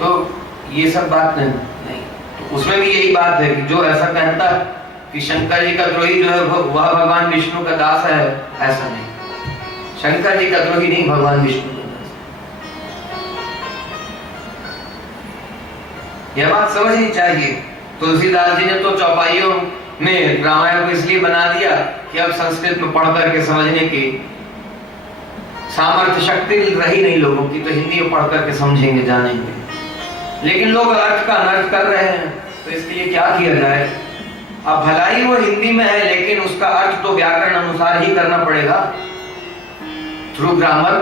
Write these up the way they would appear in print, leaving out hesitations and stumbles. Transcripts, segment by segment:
तो ये सब बात नहीं। तो उसमें भी यही बात है कि जो ऐसा कहता है कि शंकर जी का द्रोही जो है वह भगवान विष्णु का दास है, ऐसा नहीं। शंकर जी का द्रोही नहीं, भगवान विष्णु का दास। यह बात समझनी चाहिए। तुलसीदास जी ने तो चौपाइयों में रामायण को इसलिए बना दिया कि अब संस्कृत में पढ़ करके समझने की सामर्थ्य शक्ति रही नहीं लोगों की, तो हिंदी में पढ़ करके समझेंगे, जानेंगे। लेकिन लोग अर्थ का अनर्थ कर रहे हैं, तो इसके लिए क्या किया जाए? अब भलाई वो हिंदी में है, लेकिन उसका अर्थ तो व्याकरण अनुसार ही करना पड़ेगा, थ्रू ग्रामर।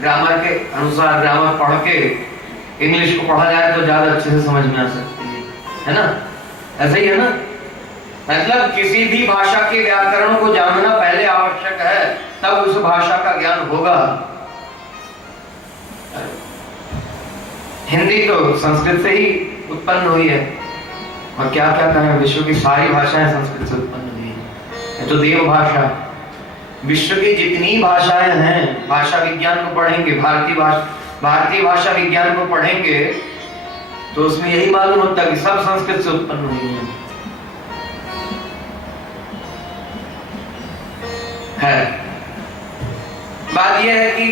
ग्रामर के अनुसार ग्रामर पढ़ के इंग्लिश को पढ़ा जाए तो ज्यादा अच्छे से समझ में आ सकती है ना? ऐसा ही है ना? मतलब किसी भी भाषा के व्याकरण को जानना पहले आवश्यक है, तब उस भाषा का ज्ञान होगा। हिंदी तो संस्कृत से ही उत्पन्न हुई है, और क्या क्या कहें, विश्व की सारी भाषाएं संस्कृत से उत्पन्न हुई है। ये तो देव भाषा। विश्व की जितनी भाषाएं हैं, भाषा विज्ञान को पढ़ेंगे, भारतीय भाषा विज्ञान को पढ़ेंगे, तो उसमें यही मालूम होता है कि सब संस्कृत से उत्पन्न हुई है। बात यह है कि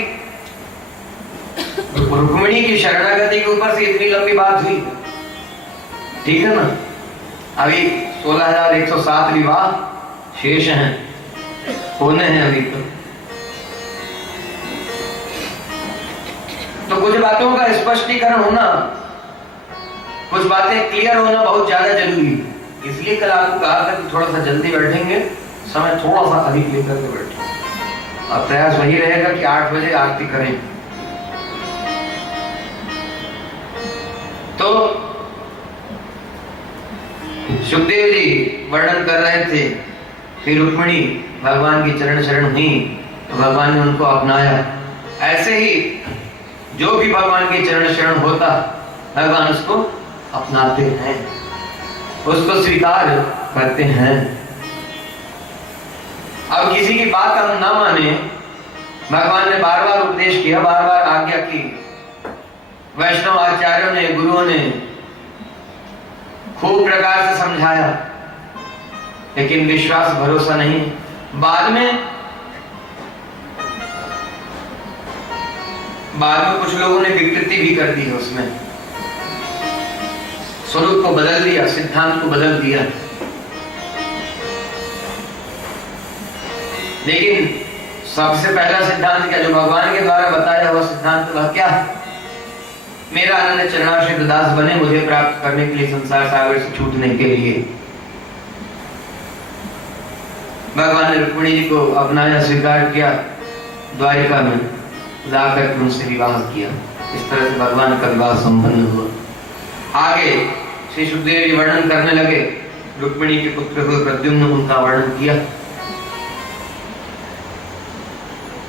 रुक्मिणी की शरणागति के ऊपर से इतनी लंबी बात हुई, ठीक है ना? अभी 16,107 विवाह शेष हैं, होने हैं अभी तो कुछ बातों का स्पष्टीकरण होना, कुछ बातें क्लियर होना बहुत ज्यादा जरूरी है। इसलिए कल आपको कहा था कि थोड़ा सा जल्दी बैठेंगे, समय थोड़ा सा अधिक लेकर के बैठेंगे, और प्रयास वही रहेगा कि 8 बजे आरती करें। तो सुखदेव जी वर्णन कर रहे थे, फिर रुक्मिणी भगवान की चरण शरण हुई तो भगवान ने उनको अपनाया। ऐसे ही जो भी भगवान की चरण शरण होता, भगवान उसको अपनाते हैं, उसको स्वीकार करते हैं। अब किसी की बात हम ना माने, भगवान ने बार बार उपदेश किया, बार बार आज्ञा की, वैष्णव आचार्यों ने, गुरुओं ने खूब प्रकार से समझाया, लेकिन विश्वास भरोसा नहीं। बाद में कुछ लोगों ने विकृति भी कर दी है, उसमें स्वरूप को बदल दिया, सिद्धांत को बदल दिया। लेकिन सबसे पहला सिद्धांत क्या, जो भगवान के द्वारा बताया हुआ सिद्धांत, वह क्या है? मेरा अनन्य चरणाश्रित दास बने, मुझे प्राप्त करने के लिए, संसार सागर से छूटने के लिए। भगवान ने रुक्मिणी जी को अपनाया, स्वीकार किया, द्वारिका में जाकर उनसे विवाह किया। इस तरह से भगवान का विवाह संपन्न हुआ। आगे श्री सुखदेव जी वर्णन करने लगे, रुक्मिणी के पुत्र हुए प्रद्युम्न, उनका वर्णन किया।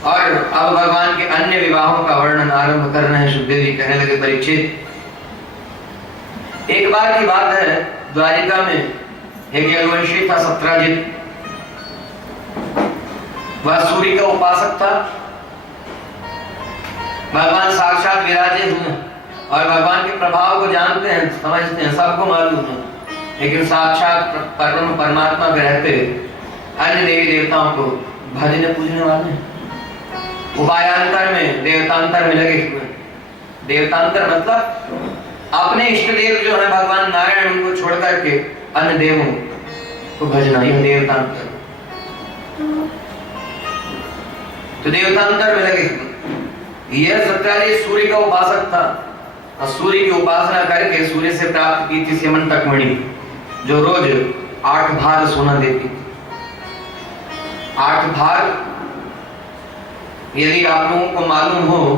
और अब भगवान के अन्य विवाहों का वर्णन आरंभ कर रहे हैं। सुखदेव जी कहने लगे, परीक्षित, एक बार की बात है, द्वारिका में एक यदुवंशी था सत्राजित। वह सूर्य का उपासक था। भगवान साक्षात विराजे हुए और भगवान के प्रभाव को जानते हैं, समझते हैं, सबको मालूम है। लेकिन साक्षात परमात्मा के रहते अन्य देवी देवताओं को भजने पूजने वाले हैं। उपायांतर में, देवतांतर में लगे हुए। देवतांतर मतलब अपने इष्ट देव जो है भगवान नारायण, उनको छोड़ करके अन्य देवों को भजना, यह देवतांतर। तो देवतांतर में लगे हुए। यह सत्राजित सूर्य का उपासक था, और सूर्य की उपासना करके सूर्य से प्राप्त की थी स्यमंतक मणि, जो रोज 8 भार सोना देती थी। 8 भार, यदि आप लोगों को मालूम हो,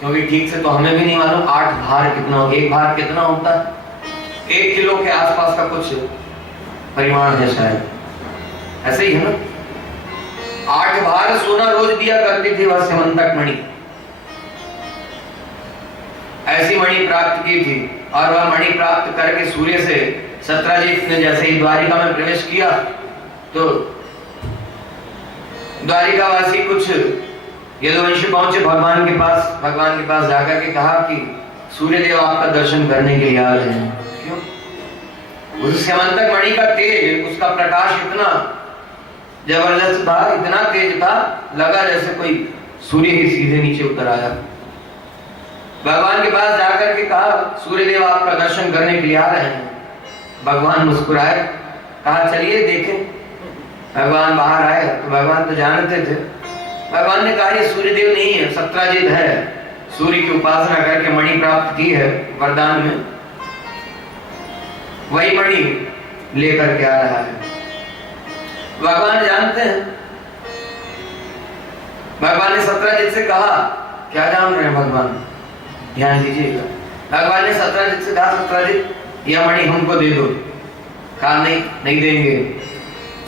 क्योंकि ठीक से तो हमें भी नहीं मालूम 8 भार कितना हो, 1 भार कितना होता है? 1 किलो के आसपास का कुछ परिमाण है शायद, ऐसे ही है ना? 8 भार सोना रोज दिया करती थी वह स्यमंतक मणि। ऐसी मणि प्राप्त की थी, और वह मणि प्राप्त करके सूर्य से सत्राजित ने जैसे ही द्वारिका में प्रवेश किया, तो द्वारिकावासी कुछ यदुवंशी पहुंचे भगवान के पास जाकर के कहा कि सूर्यदेव आपका दर्शन करने के लिए आ रहे हैं। क्यों? उस स्यमंतक मणि का तेज, उसका प्रकाश इतना जबरदस्त था, इतना तेज था, लगा जैसे कोई सूर्य ही सीधे नीचे उतर आया। भगवान के पास जाकर के कहा, सूर्यदेव आपका दर्शन करने के लिए आ रहे हैं। भगवान मुस्कुराए, कहा चलिए देखें। भगवान बाहर आए तो भगवान तो जानते थे। भगवान ने कहा ये सूर्यदेव नहीं है, सत्राजित है, सूर्य की उपासना करके मणि प्राप्त की है वरदान में, वही मणि लेकर के आ रहा है। भगवान जानते हैं। भगवान ने सत्राजित से कहा, क्या जान रहे हैं भगवान, ध्यान दीजिएगा। भगवान ने सत्राजित से कहा, सत्राजित यह मणि हमको दे दो। कहा नहीं देंगे,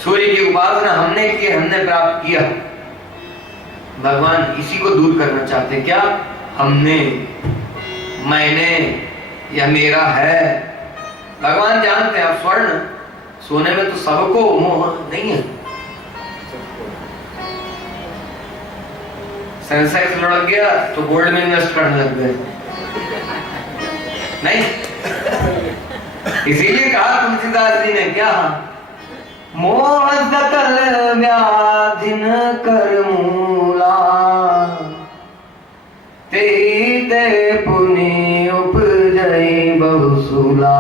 सूर्य की उपासना हमने की, हमने प्राप्त किया। भगवान इसी को दूर करना चाहते। क्या हमने, मैंने, या मेरा है। भगवान जानते हैं, अब स्वर्ण सोने में तो सबको मोह नहीं है। सेंसेक्स लुढ़क गया तो गोल्ड में इन्वेस्ट करने लग गए, नहीं? इसीलिए कहा तुलसीदास जी ने, क्या मोह सकल व्याधिन कर मूला, ते पुनि उपजई बहुसूला।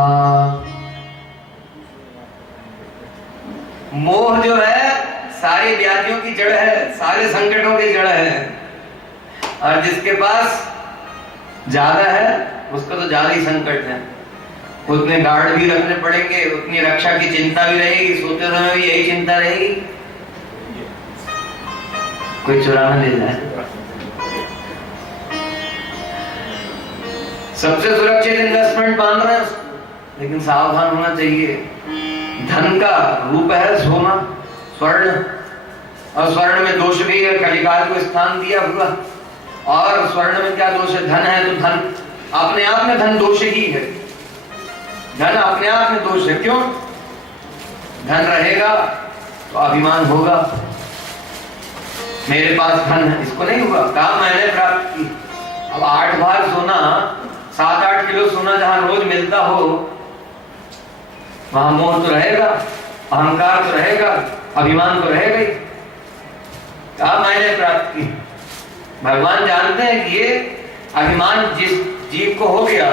मोह जो है सारी व्याधियों की जड़ है, सारे संकटों की जड़ है। और जिसके पास ज्यादा है उसका तो ज्यादा ही संकट है। उतने गार्ड भी रखने पड़ेंगे, उतनी रक्षा की चिंता भी रहेगी, सोते समय भी यही चिंता रहेगी, कोई चुरा न ले जाए। सबसे सुरक्षित इन्वेस्टमेंट मान रहे हैं, लेकिन सावधान होना चाहिए। धन का रूप है सोना, स्वर्ण, और स्वर्ण में दोष भी है, कलिकाल को स्थान दिया हुआ। और स्वर्ण में क्या दोष है? धन है तो धन अपने आप में धन दोष ही है। धन अपने आप में दोष है। क्यों? धन रहेगा तो अभिमान होगा, मेरे पास धन है, इसको नहीं हुआ, कहा मैंने प्राप्त की। अब 8 बार सोना, 7-8 किलो सोना जहां रोज मिलता हो, वहां मोह तो रहेगा, अहंकार तो रहेगा, अभिमान तो रहेगा ही। कहा मैंने प्राप्त की। भगवान जानते हैं कि ये अभिमान जिस जीव को हो गया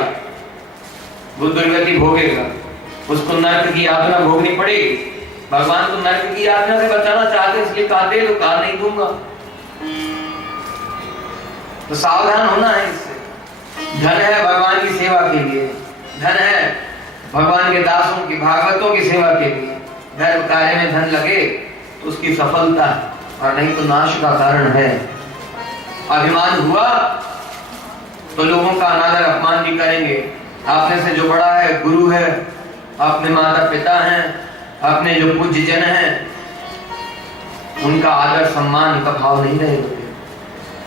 वो दुर्गति भोगेगा, उसको नरक की यातना भोगनी पड़ेगी। भगवान को नरक की यातना से बचाना चाहते, इसलिए कहा दे दो, कहा नहीं दूंगा। तो सावधान होना है इससे। धन है भगवान की सेवा के लिए, धन है भगवान के दासों की, भागवतों की सेवा के लिए। धर्म कार्य में धन लगे तो उसकी सफलता है, और नहीं तो नाश का कारण है। अभिमान हुआ तो लोगों का अनादर अपमान भी करेंगे। आपने से जो बड़ा है, गुरु है, अपने माता पिता हैं, अपने जो पूज्य जन हैं, उनका आदर सम्मान का भाव नहीं रहेगा।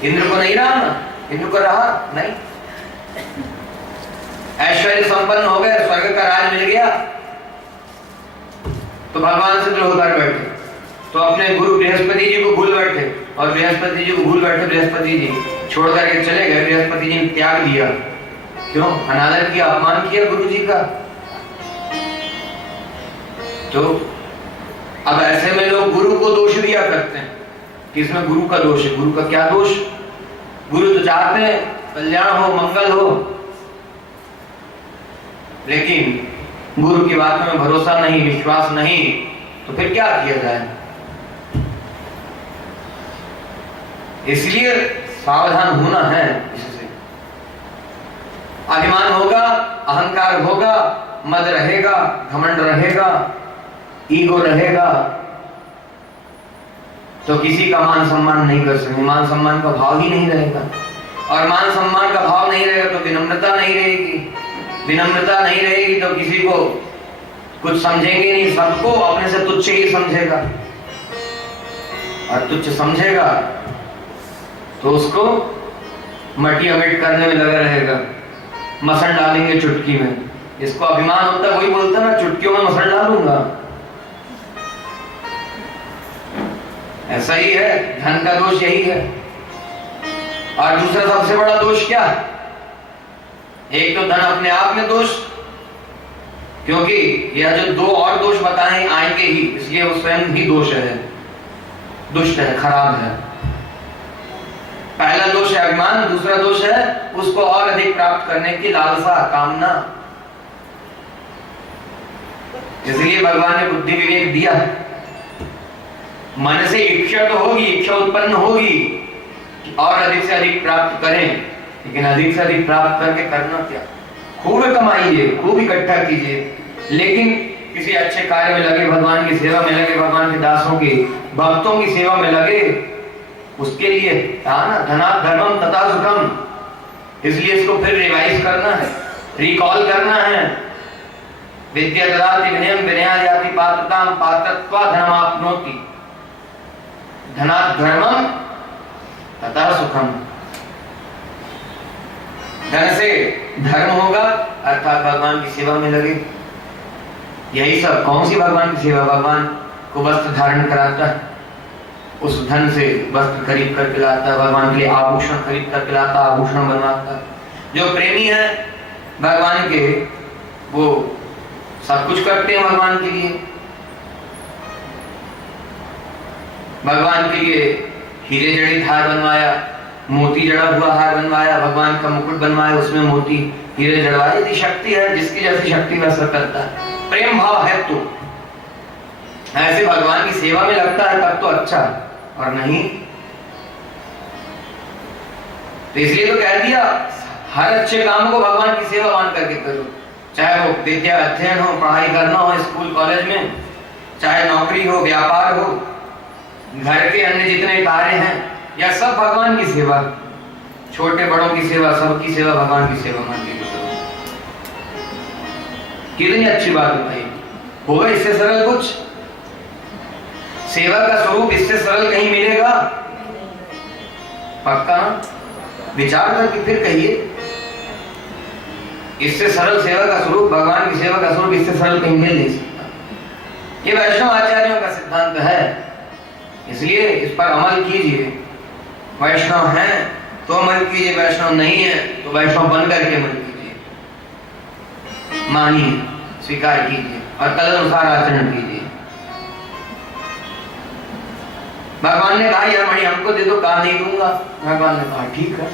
इंद्र को नहीं रहा ना, इंद्र को रहा नहीं, ऐश्वर्य संपन्न हो गए, स्वर्ग का राज मिल गया, तो भगवान से द्रोह कर बैठे, तो अपने गुरु बृहस्पति जी को भूल बैठे, और बृहस्पति जी को भूल बैठे, बृहस्पति जी छोड़ करके चले गए। बृहस्पति जी ने त्याग दिया। क्यों? अनादर किया, अपमान किया गुरु जी का। तो अब ऐसे में लोग गुरु को दोष दिया करते हैं कि इसमें गुरु का दोष है। गुरु का क्या दोष? गुरु तो चाहते हैं कल्याण हो, मंगल हो, लेकिन गुरु की बातों में भरोसा नहीं, विश्वास नहीं, तो फिर क्या किया जाए? इसलिए सावधान होना है। इससे अभिमान होगा, अहंकार होगा, मद रहेगा, घमंड रहेगा, ईगो रहेगा, तो किसी का मान सम्मान नहीं कर सकते। मान सम्मान का भाव ही नहीं रहेगा, और मान सम्मान का भाव नहीं रहेगा तो विनम्रता नहीं रहेगी। विनम्रता नहीं रहेगी तो किसी को कुछ समझेंगे नहीं, सबको अपने से तुच्छ ही समझेगा, और तुच्छ समझेगा तो उसको मटी अमिट करने में लगा रहेगा। मसल डालेंगे चुटकी में, इसको अभिमान होता है, वही बोलता है ना, चुटकियों में मसल डालूंगा। ऐसा ही है, धन का दोष यही है। और दूसरा सबसे बड़ा दोष क्या? एक तो धन अपने आप में दोष, क्योंकि यह जो दो और दोष बताए आएंगे ही, इसलिए वो स्वयं ही दोष है, दुष्ट है, खराब है। पहला दोष है अभिमान, दूसरा दोष है उसको और अधिक प्राप्त करने की लालसा, कामना। इसलिए भगवान ने बुद्धि विवेक दिया। मन से इच्छा तो होगी, इच्छा उत्पन्न होगी और अधिक से अधिक प्राप्त करें, लेकिन अधिक से अधिक प्राप्त करके करना क्या? खूब कमाइए, खूब इकट्ठा कीजिए, लेकिन किसी अच्छे कार्य में लगे, भगवान की सेवा में लगे, भगवान के दासों की, भक्तों की सेवा में लगे। उसके लिए कहा ना, धनात् धर्मम तथा सुखम। इसलिए इसको फिर रिवाइज करना है, रिकॉल करना है। विद्या ददाति विनयम विनयात् याति पात्रताम पात्रत्वा धनमाप्नोति। धनात् धर्मम तथा सुखम। धन से धर्म होगा, अर्थात भगवान की सेवा में लगे। यही सब। कौन सी भगवान की सेवा? भगवान को वस्त्र धारण कराता है, उस धन से वस्त्र खरीद करके लाता है, भगवान के लिए आभूषण खरीद करके लाता है, आभूषण बनवाता है। जो प्रेमी है भगवान के, वो सब कुछ करते हैं भगवान के लिए। भगवान के लिए हीरे जड़ित हार बनवाया, मोती जड़ा हुआ हार बनवाया, भगवान का मुकुट बनवाया, उसमें मोती हीरे जड़वाए। यदि शक्ति है, जिसकी जैसी शक्ति वैसा करता है, प्रेम भाव है तो ऐसे भगवान की सेवा में लगता है तब तो अच्छा, और नहीं तो इसलिए तो कह दिया हर अच्छे काम को भगवान की सेवा मान करके करो। चाहे वो विद्या अध्ययन हो, पढ़ाई करना हो स्कूल कॉलेज में, चाहे नौकरी हो, व्यापार हो, घर के अन्य जितने कार्य हैं, या सब भगवान की सेवा, छोटे बड़ों की सेवा, सबकी सेवा भगवान की सेवा मान के करो। कितनी अच्छी बात बताई। होगा इससे सरल कुछ? सेवा का स्वरूप इससे सरल कहीं मिलेगा? पक्का? विचार करके फिर कहिए। इससे सरल सेवा का स्वरूप, भगवान की सेवा का स्वरूप इससे सरल कहीं मिल नहीं सकता। ये वैष्णव आचार्यों का सिद्धांत है, इसलिए इस पर अमल कीजिए। वैष्णव हैं तो अमल कीजिए, वैष्णव नहीं है तो वैष्णव बन करके अमल कीजिए, मानिए, स्वीकार कीजिए और तदनुसार आचरण कीजिए। भगवान ने कहा यह मणि हमको दे दो, कहा नहीं दूंगा। भगवान ने कहा ठीक है,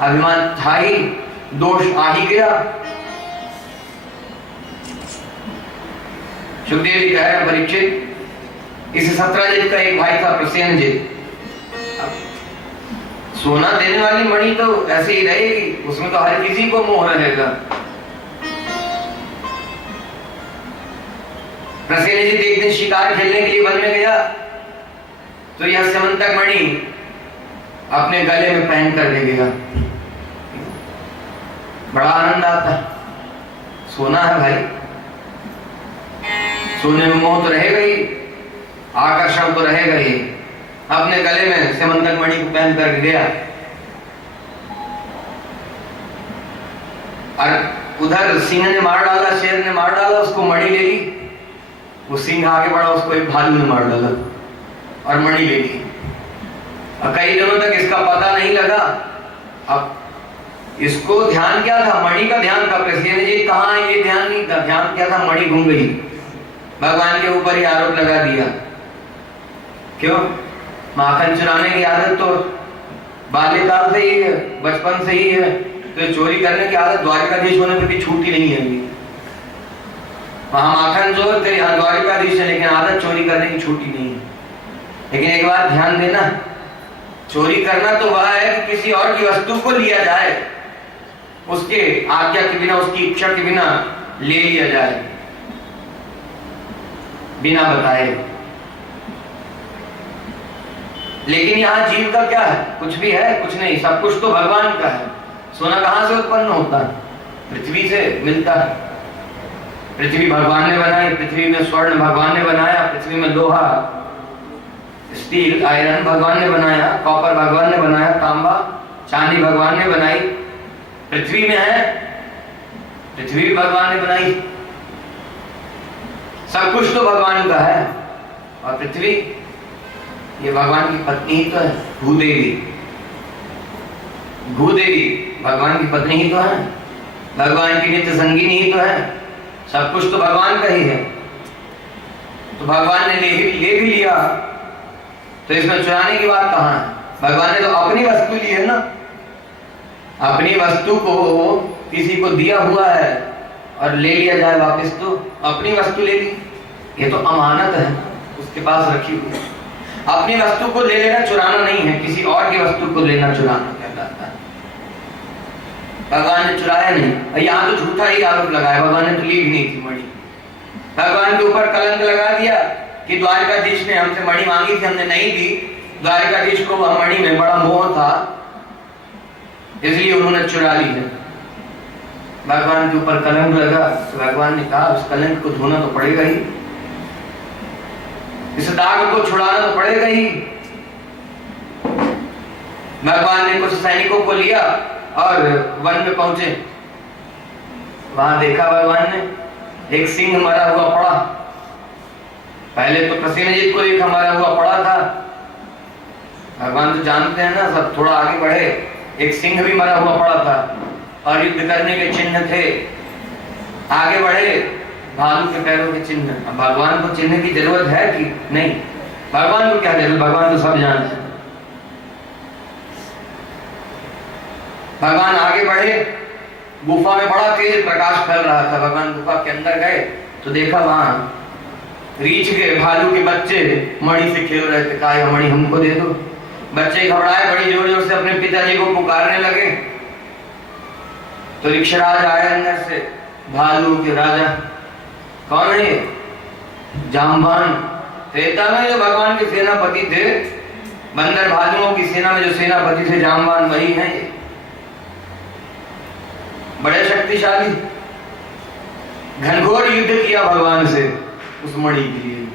अभिमान था ही, दोष आ ही गया। सुखदेव जी कह रहे हैं परीक्षित, इस सत्रजित का एक भाई था प्रसेनजित। सोना देने वाली मणि तो ऐसे ही रहेगी, उसमें तो हर किसी को मोह रहेगा। प्रसेनजित एक दिन शिकार खेलने के लिए वन में गया, तो यह समंतक मणि अपने गले में पहन कर ले गया। बड़ा आनंद आता, सोना है भाई, सोने में मोह तो रहेगा ही, आकर्षण तो रहेगा ही। अपने गले में समंतक मणि को पहन कर गया, और उधर सिंह ने मार डाला, शेर ने मार डाला, उसको मणि ले ली। वो सिंह आगे बढ़ा, उसको एक भालू ने मार डाला और मणि ले ली। और कई दिनों तक इसका पता नहीं लगा। अब इसको ध्यान क्या था? मणि का ध्यान था। प्रसेनजित कहाँ है ये ध्यान नहीं था, ध्यान क्या था? मणि घूम गई। भगवान के ऊपर ही आरोप लगा दिया। क्यों? माखन चुराने की आदत तो बाल्यकाल से ही है, बचपन से ही है, तो चोरी करने की आदत द्वारिकाधीश होने पर भी छूटी नहीं है। वहां माखन चोर थे, यहाँ द्वारिकाधीश है, लेकिन आदत चोरी करने की छूटी नहीं है। लेकिन एक बात ध्यान देना, चोरी करना तो वह है कि किसी और की वस्तु को लिया जाए, उसके आज्ञा के बिना, उसकी इच्छा के बिना ले लिया जाए, बिना बताए। लेकिन यहाँ जीव का क्या है? कुछ भी है? कुछ नहीं, सब कुछ तो भगवान का है। सोना कहाँ से उत्पन्न होता है? पृथ्वी से मिलता है। पृथ्वी भगवान ने बनाई, पृथ्वी में स्वर्ण भगवान ने बनाया, पृथ्वी में लोहा, स्टील, आयरन भगवान ने बनाया, कॉपर भगवान ने बनाया, तांबा, चांदी भगवान ने बनाई। पृथ्वी में है, पृथ्वी भी भगवान ने बनाई। सब कुछ तो भगवान का है। और पृथ्वी ये भगवान की पत्नी ही तो है, भूदेवी। भूदेवी भगवान की पत्नी ही तो है। भगवान की नित्य संगिनी ही तो है, सब कुछ तो भगवान का ही है। तो भगवान ने ले भी लिया, तो इसमें चुराने की बात कहाँ है? भगवान ने तो अपनी वस्तु ली है ना, अपनी वस्तु को किसी को दिया हुआ है और ले लिया जाए वापस, तो अपनी वस्तु ले ली, ये तो अमानत है, उसके पास रखी हुई। अपनी वस्तु को ले लेना चुराना नहीं है, किसी और की वस्तु को लेना चुराना कहलाता है। भगवान ने चुराया नहीं, और यहाँ तो झूठा ही आरोप लगाया, भगवान ने तो ली भी नहीं थी मणि। भगवान के ऊपर कलंक लगा दिया कि द्वारकाधीश ने हमसे मणि मांगी थी, हमने नहीं दी। द्वारकाधीश को वह मणि में बड़ा मोह था, इसलिए उन्होंने चुरा ली है। भगवान के ऊपर कलंक लगा तो भगवान ने कहा उस कलंक को धोना तो पड़ेगा ही, इस दाग को छुड़ाना तो पड़ेगा ही। भगवान ने कुछ सैनिकों को लिया और वन में पहुंचे। वहां देखा भगवान ने एक सिंह मरा हुआ पड़ा। पहले तो प्रसेनजीत को देखा मरा हुआ पड़ा था। भगवान तो जानते हैं ना सब, थोड़ा आगे बढ़े, एक सिंह भी मरा हुआ पड़ा था और युद्ध करने के चिन्ह थे। आगे बढ़े, भालू के पैरों के चिन्ह। अब भगवान को चिन्ह की जरूरत है कि नहीं? भगवान को क्या जरूरत, भगवान तो सब जानते हैं। भगवान आगे बढ़े, गुफा में बड़ा तेज प्रकाश फैल रहा था। भगवान गुफा के अंदर गए तो देखा वहां रीछ के भालू के बच्चे मणि से खेल रहे थे। कहा मणि हमको दे दो। बच्चे घबराए, बड़ी जोर जोर से अपने पिताजी को पुकारने लगे। तो ऋक्षराज आए अंदर से, भालू के राजा। कौन है ये? जाम्बान। त्रेता में जो भगवान के सेनापति थे, बंदर भालुओं की सेना में जो सेनापति थे, जाम्बान वही हैं ये। बड़े शक्तिशाली, घनघोर युद्ध किया भगवान से उस मणि के लिए।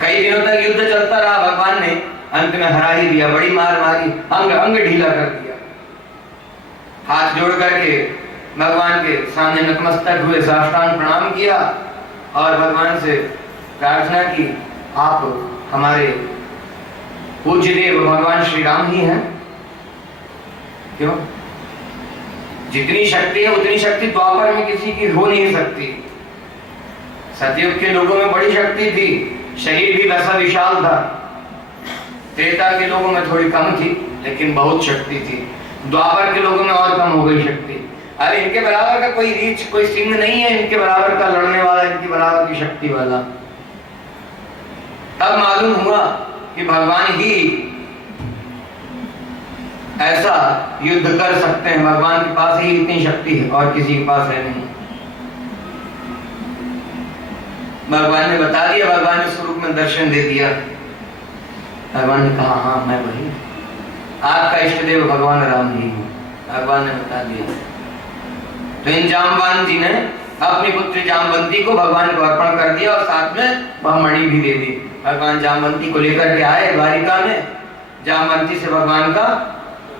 कई दिनों तक युद्ध चलता रहा, भगवान ने अंत में हरा ही दिया। बड़ी मार मारी, अंग अंग ढीला कर दिया। हाथ जोड़ करके भगवान के सामने नतमस्तक हुए, साष्टांग प्रणाम किया और भगवान से प्रार्थना की, आप हमारे पूज्य देव भगवान श्री राम ही हैं। क्यों? जितनी शक्ति है उतनी शक्ति द्वापर में किसी की हो नहीं सकती। सतयुग के लोगों में बड़ी शक्ति थी, शरीर भी वैसा विशाल था। त्रेता के लोगों में थोड़ी कम थी, लेकिन बहुत शक्ति थी। द्वापर के लोगों में और कम हो गई शक्ति। अरे इनके बराबर का कोई रीछ, कोई सिंह नहीं है इनके बराबर का लड़ने वाला, इनकी बराबर की शक्ति वाला। तब मालूम हुआ कि भगवान ही ऐसा युद्ध कर सकते हैं। भगवान के पास ही इतनी शक्ति है और किसी के पास है नहीं। भगवान ने बता दिया, भगवान ने स्वरूप में दर्शन दे दिया। भगवान ने कहा हाँ मैं वही, आपका इष्ट देव भगवान राम ही हूँ। भगवान ने बता दिया। तो इन जाम्बान जी ने अपनी पुत्री जामवंती को भगवान को अर्पण कर दिया और साथ में वह मणि भी दे दी। भगवान जामवंती को लेकर के आए द्वारिका में। जामवंती से भगवान का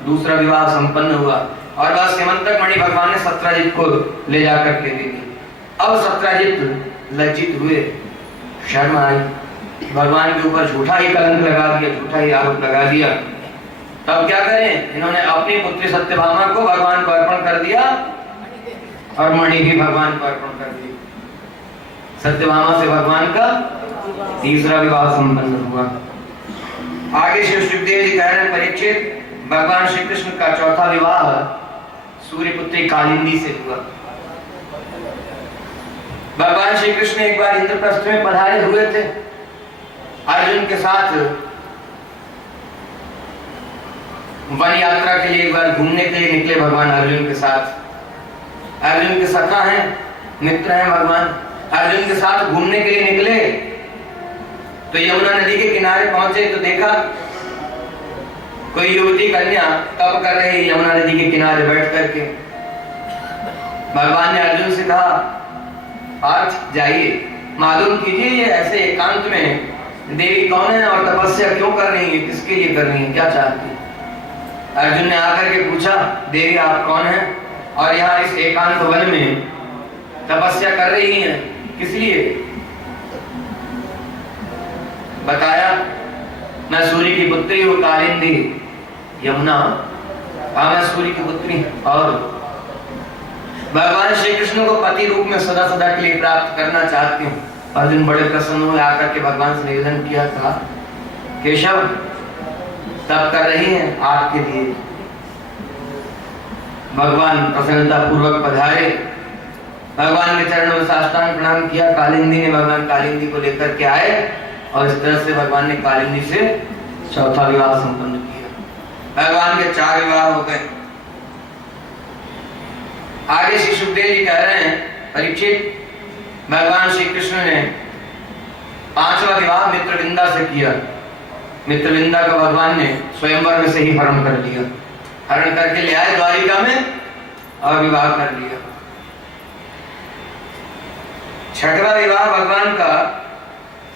दूसरा विवाह संपन्न हुआ और वह सिमंतक मणि भगवान ने सत्राजित को ले जाकर के दे दी। अब सत्राजित लज्जित हुए, शर्म आई, भगवान के ऊपर झूठा ही कलंक लगा दिया, झूठा ही आरोप लगा दिया। तब क्या करें? इन्होंने अपनी पुत्री सत्यभामा को भगवान को अर्पण कर दिया और मणि भी भगवान को अर्पण कर दी। सत्यभामा से भगवान का तीसरा विवाह संपन्न हुआ। आगे श्री सुखदेव जी कह रहे हैं, परीक्षित भगवान श्री कृष्ण का चौथा विवाह सूर्यपुत्री कालिंदी से हुआ। भगवान श्री कृष्ण एक बार इंद्रप्रस्थ में पधारे हुए थे, अर्जुन के साथ वन यात्रा के लिए एक बार घूमने के लिए निकले भगवान अर्जुन के साथ। अर्जुन के सखा हैं, मित्र हैं भगवान। अर्जुन के साथ घूमने के लिए निकले तो यमुना नदी के किनारे पहुंचे तो देखा कोई युवती कन्या तप कर रही यमुना नदी के किनारे बैठ करके। भगवान ने अर्जुन से कहा, पार्थ जाइए, मालूम कीजिए ये ऐसे एकांत में देवी कौन है और तपस्या क्यों कर रही है, किसके लिए कर रही है, क्या चाहती है। अर्जुन ने आकर के पूछा, देवी आप कौन हैं और यहाँ इस एकांत वन में तपस्या कर रही हैं, किस लिए? बताया, मैं सूर्य की पुत्री हूँ कालिंदी, यमुना मैं सूर्य की पुत्री और भगवान श्री कृष्ण को पति रूप में सदा सदा के लिए प्राप्त करना चाहती हूँ। अर्जुन बड़े प्रसन्न हुए, आकर के भगवान से निवेदन किया था, केशव तप कर रही हैं आपके लिए। भगवान प्रसन्नता पूर्वक पधारे, भगवान के चरणों में साष्टांग प्रणाम किया। कालिंदी ने भगवान कालिंदी को लेकर के आए और इस तरह से भगवान ने कालिंदी से चौथा विवाह संपन्न किया। भगवान के 4 विवाह हो गए। आगे श्री सुखदेव जी कह रहे हैं, परीक्षित, भगवान श्री कृष्ण ने 5वां विवाह मित्रविंदा से किया। मित्रविंदा का भगवान ने स्वयंवर में से ही हरण कर लिया, हरण करके ले आए द्वारिका में और विवाह कर लिया। 6वां विवाह भगवान का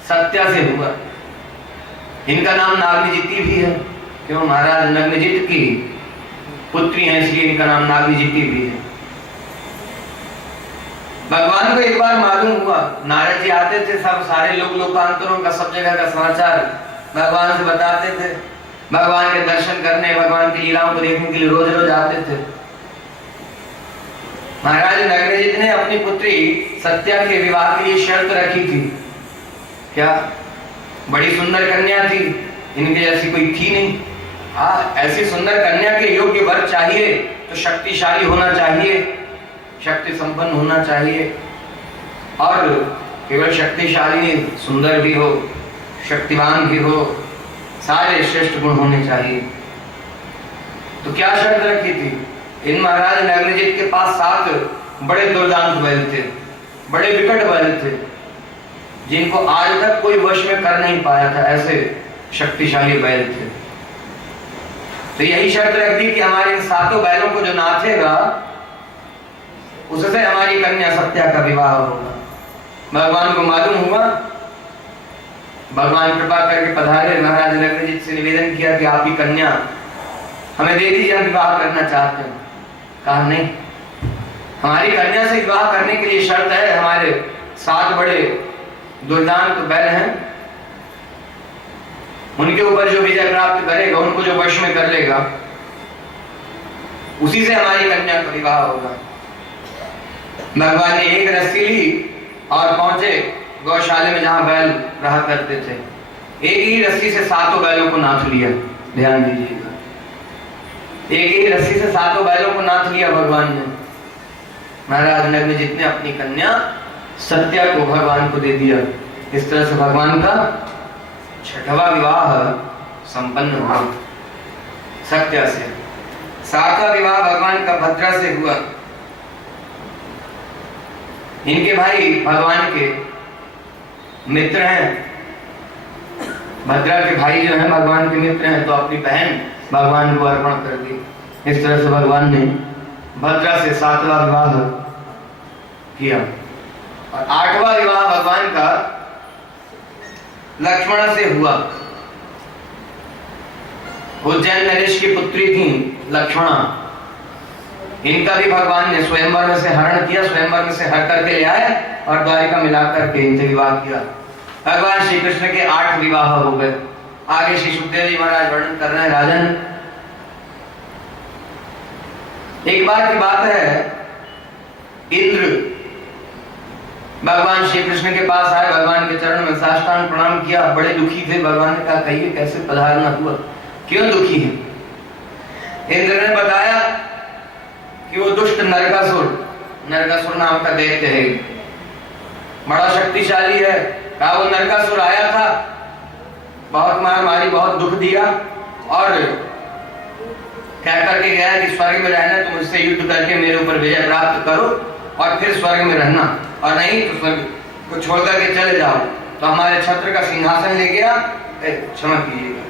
सत्या से हुआ। इनका नाम नागनिजिति भी है, क्यों? महाराज नग्नजित की पुत्री है, इसलिए इनका नाम नागनिजिति भी है। भगवान को एक बार मालूम हुआ, नारद जी आते थे, सब सारे लोग लोकांतरों का, सब जगह का समाचार भगवान से बताते थे। भगवान के दर्शन करने, भगवान की लीलाओं को देखने के लिए रोज रोज आते थे। महाराज नग्नजित ने अपनी पुत्री सत्या के विवाह के लिए शर्त रखी थी। क्या? बड़ी सुंदर कन्या थी, इनके जैसी कोई थी नहीं। ऐसी सुंदर कन्या के योग्य वर चाहिए तो शक्तिशाली होना चाहिए, शक्ति संपन्न होना चाहिए, और केवल शक्तिशाली नहीं, सुंदर भी हो, शक्तिवान भी हो, सारे श्रेष्ठ गुण होने चाहिए। तो क्या शर्त रखी थी? इन महाराज नग्नजित के पास 7 बड़े दुर्दांत बैल थे, बड़े विकट बैल थे, जिनको आज तक कोई वश में कर नहीं पाया था, ऐसे शक्तिशाली बैल थे। तो यही शर्त रख दी कि हमारे इन 7 बैलों को जो नाचेगा उससे हमारी कन्या सत्या का विवाह होगा। भगवान को मालूम हुआ, भगवान कृपा करके पधारे, महाराज नग्नजित से निवेदन किया कि आपकी कन्या हमें दे दीजिए, हम विवाह करना चाहते हैं। कहा नहीं, हमारी कन्या से विवाह करने के लिए शर्त है, हमारे 7 बड़े दुर्दांत बैल हैं, उनके ऊपर जो विजय प्राप्त करेगा, उनको जो वश में कर लेगा, उसी से हमारी कन्या का विवाह होगा। भगवान ने एक रस्सी ली और पहुंचे गौशाले में जहां बैल रहा करते थे। एक ही रस्सी से 7 बैलों को नाथ लिया। ध्यान दीजिएगा, एक ही रस्सी से 7 बैलों को नाथ लिया भगवान ने। महाराज नग्नजित ने अपनी कन्या सत्या को भगवान को दे दिया। इस तरह से भगवान का 6वां विवाह संपन्न हुआ सत्या से। 7वां विवाह भगवान का भद्रा से हुआ। इनके भाई भगवान के मित्र हैं, भद्रा के भाई जो हैं भगवान के मित्र हैं, तो अपनी बहन भगवान को अर्पण कर दी। इस तरह से भगवान ने भद्रा से 7वां विवाह किया। और 8वां विवाह भगवान का लक्ष्मण से हुआ। उज्जैन नरेश की पुत्री थी लक्ष्मणा, इनका भी भगवान ने स्वयंवर में से हरण किया, स्वयंवर में से हर करके ले आए और द्वारिका मिलाकर के इनसे विवाह किया। भगवान श्री कृष्ण के 8 विवाह हो गए। आगे श्री सुखदेव जी महाराज वर्णन कर रहे हैं, राजन, एक बार की बात है, इंद्र भगवान श्री कृष्ण के पास आए, भगवान के चरण में साष्टांग प्रणाम किया, बड़े दुखी थे। भगवान ने कहा, कहिए कैसे पधारना हुआ, क्यों दुखी है? इंद्र ने बताया कि वो दुष्ट नरकासुर नाम का दैत्य है, बड़ा शक्तिशाली है। कहा वो नरकासुर आया था, बहुत मार मारी, बहुत दुख दिया, और कह करके गया कि स्वर्ग में रहना तुम इससे युद्ध करके मेरे ऊपर विजय प्राप्त करो और फिर स्वर्ग में रहना, और नहीं तो स्वर्ग को छोड़ करके चले जाओ। तो हमारे छत्र का सिंहासन ले गया, क्षमा कीजिएगा,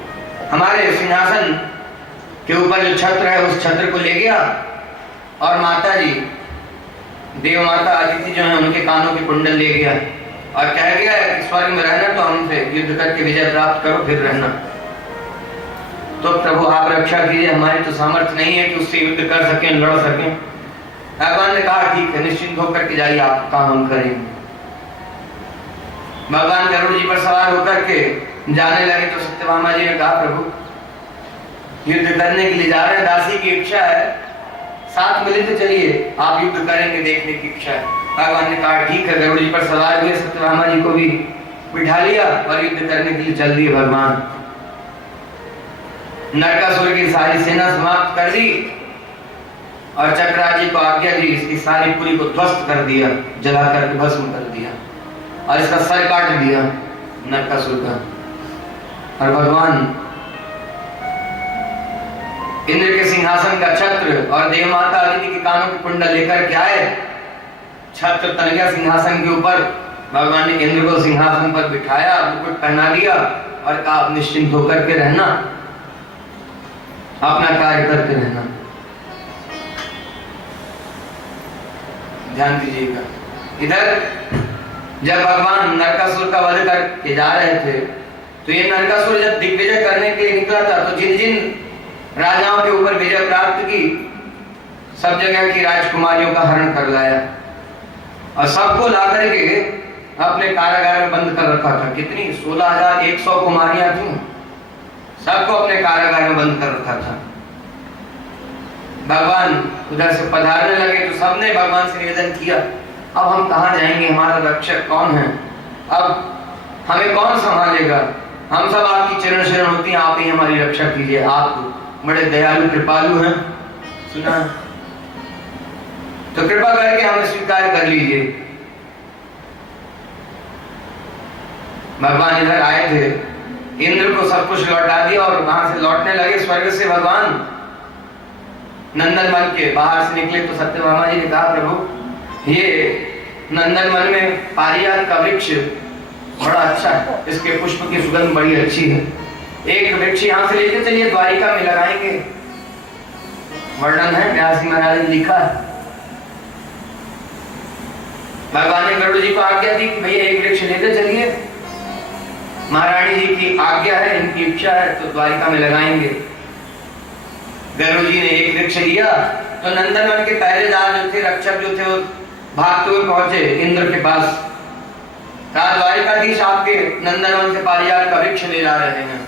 हमारे सिंहासन के ऊपर जो छत्र है उस छत्र को ले गया, और माता जी देव माता अदिति जो है उनके कानों की कुंडल ले गया और कह गया कि स्वर्ग में रहना तो हमसे युद्ध करके विजय प्राप्त करो फिर रहना। तो प्रभु आप रक्षा कीजिए, हमारी तो सामर्थ्य नहीं है कि उससे युद्ध कर सकें, लड़ सकें। भगवान ने कहा ठीक है, निश्चिंत होकर के जाइए, आप काम हम करेंगे। भगवान गरुड़ जी पर सवार होकर के जाने लगे तो सत्यभामा जी ने कहा, प्रभु युद्ध करने के लिए जा रहे हैं, दासी की इच्छा है साथ मिले तो चलिए, आप युद्ध करेंगे देखने की इच्छा है। भगवान ने कहा ठीक है, गरुड़ जी पर सवार हुए, सत्यभामा जी को भी बिठा लिया और युद्ध करने के लिए चल दिए भगवान। नरकासुर की सारी सेना समाप्त कर दी और चक्राजी को आज्ञा दी, इसकी सारी पुरी को ध्वस्त कर दिया, जला करके भस्म कर दिया और इसका सर काट दिया नरकासुर का। और भगवान इंद्र के सिंहासन का छत्र और देव माता अदिति के कानों की कुंडल लेकर के आए। छत्र तन गया सिंहासन के ऊपर, भगवान ने इंद्र को सिंहासन पर बिठाया, मुकुट पहना दिया और कहा निश्चिंत होकर के रहना, अपना कार्य करते रहना। ध्यान दीजिएगा, इधर जब भगवान नरकासुर का वध करके जा रहे थे तो ये नरकासुर जब दिग्विजय करने के लिए निकला था तो जिन जिन राजाओं के ऊपर विजय प्राप्त की, सब जगह की राजकुमारियों का हरण कर लाया और सबको ला करके अपने कारागार में बंद कर रखा था। कितनी 16,100 कुमारियां थी, सबको अपने कारागार में बंद कर रखा था। भगवान उधर से पधारने लगे तो सबने भगवान से निवेदन किया, अब हम कहाँ जाएंगे, हमारा रक्षक कौन है, अब हमें कौन संभालेगा, हम सब आपकी चरण शरण होती हैं, आप ही हमारी रक्षा कीजिए, आप बड़े दयालु कृपालु हैं, सुना, तो कृपा करके हमें स्वीकार कर लीजिए। भगवान इधर आए थे, इंद्र को सब कुछ लौटा दिया और वहां से लौटने लगे स्वर्ग से। भगवान नंदनवन के बाहर से निकले तो सत्यभामा जी ने कहा प्रभु ये नंदनवन में पारिजात का वृक्ष बड़ा अच्छा है, इसके पुष्प की सुगंध बड़ी अच्छी है, एक वृक्ष यहाँ से लेके चलिए द्वारिका में लगाएंगे। वर्णन है व्यास जी महाराज ने लिखा है। भगवान ने गरुड़ जी को आज्ञा दी कि भैया एक वृक्ष लेते चलिए, महारानी जी की आज्ञा है, इनकी इच्छा है तो द्वारिका में लगाएंगे। गरुड़ जी ने एक वृक्ष लिया तो नंदनवन के पहरेदार जो थे, रक्षक जो थे, वो भागते हुए पहुंचे इंद्र के पास, कहा द्वारिकाधीश आपके नंदनवन से पारिजात का वृक्ष ले जा रहे हैं।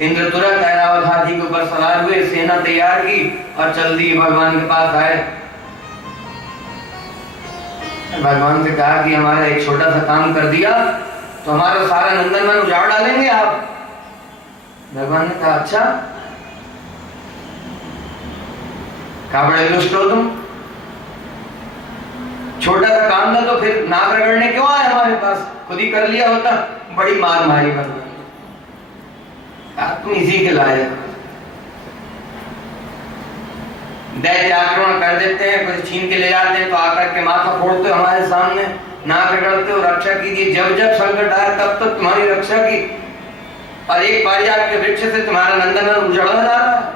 इंद्र तुरंत ऐरावत हाथी के ऊपर सवार हुए, सेना तैयार की और चल दी भगवान के पास आए। भगवान से कहा कि हमारा एक छोटा सा काम कर दिया तो हमारा सारा नंदनवन उजाड़ डालेंगे आप। भगवान ने कहा अच्छा, कहा बड़े दुष्ट हो तुम, छोटा सा काम था तो फिर नाक रगड़ने क्यों आए हमारे पास, खुद ही कर लिया होता। बड़ी मार मारी भगवान, तुम इसी के लायक, दैत्य आक्रमण कर देते हैं, कुछ छीन के ले जाते हैं तो आकर के माथा फोड़ते हो हमारे सामने, नाक रगड़ते हो, रक्षा कीजिए, जब जब संकट आया तब तक तुम्हारी रक्षा की, और एक पारिजात के वृक्ष से तुम्हारा नंदनवन उजड़ा जा रहा है।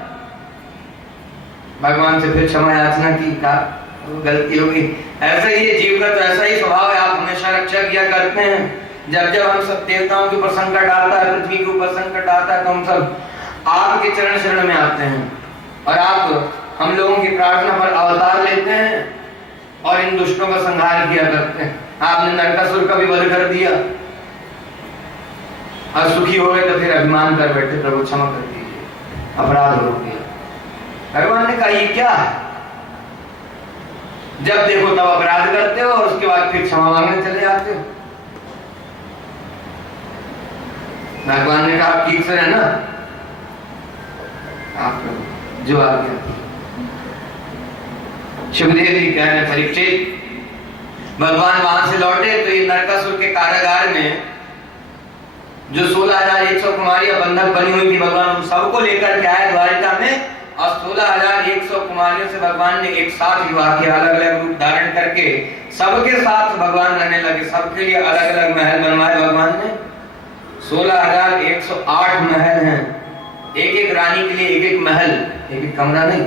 भगवान से फिर क्षमा याचना की, कहा गलती होगी, ऐसे ही जीव का तो ऐसा ही स्वभाव है, आप हमेशा रक्षा किया करते हैं, जब जब हम सब देवताओं के ऊपर संकट आता है, पृथ्वी के ऊपर संकट आता है तो हम सब आपके चरण शरण में आते हैं और आप हम लोगों की प्रार्थना पर अवतार लेते हैं और इन दुष्टों का संहार किया करते हैं। आपने नरकासुर का भी वध कर दिया और सुखी हो गए तो फिर अभिमान कर बैठे, प्रभु क्षमा कर दीजिए, अपराध हो गया। भगवान ने कहा ये क्या है, जब देखो तब अपराध करते हो और उसके बाद फिर क्षमा मांगने चले जाते हो। भगवान ने कहा ठीक से रहना, आप जो आ गया। सुखदेव जी कह रहे परीक्षित, भगवान वहां से लौटे तो ये नरकासुर के कारागार में जो 16,100 कुमारियां बंधक बनी हुई थी, भगवान उन सबको लेकर के आए द्वारिका में और 16,100 कुमारियों से भगवान ने एक साथ विवाह किया, अलग अलग रूप धारण करके सबके साथ भगवान रहने लगे, सबके लिए अलग अलग महल बनवाए भगवान ने। 16,108 महल हैं, एक एक रानी के लिए एक एक महल, एक एक कमरा नहीं,